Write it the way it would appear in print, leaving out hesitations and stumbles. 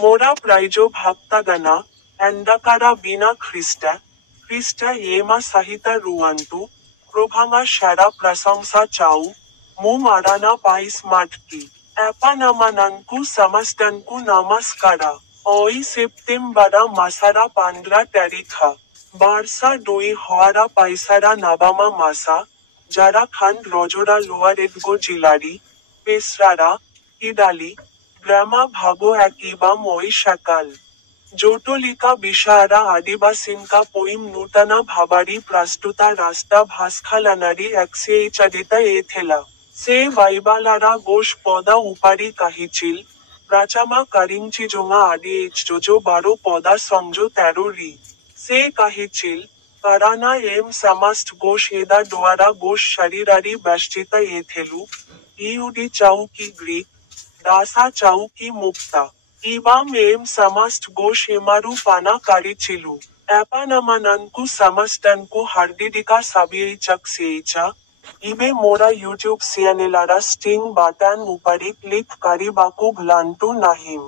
Mora praijo bhaktagana, andakara bina Christa yema sahita ruantu, probhanga shara prasamsa chau, mu marana pais matki. Apanamananku samastanku namaskara. Oi septembara masara pandra tarikha. Barsa doi hoara paisara nabama masa, jara khan rojora loaredgo jilari, pesrara, idali, grama bhago একইবাম ওই সকাল জোটলিকা বিশারা আদিবাসিনকা poem নূতনা ভাবারি প্রাস্তুতা রাস্তা ভাস্খালানারি একসেইচাদিতা এথেলা সে বাইবালারা গোশ পদা উপারি কাহিচিল প্রাচামা কারিঞ্চিজোঙা JoJo বারো পদা সংজো তেরো রি সে কাহিচিল কারানা সামাস্ট গোশ এদা ডোয়ারা গোশ শরীরারি ব্যষ্টিতা এথেলু ইউডি চাউ কি গ্রিক দাসা চাউ কি মুক্তা Ibam samast gosh emaru pana karichilu. Apanamananku samastanku hardidika sabieichak seicha. Ibe mora YouTube channel sting button upari click karibaku blantu nahim.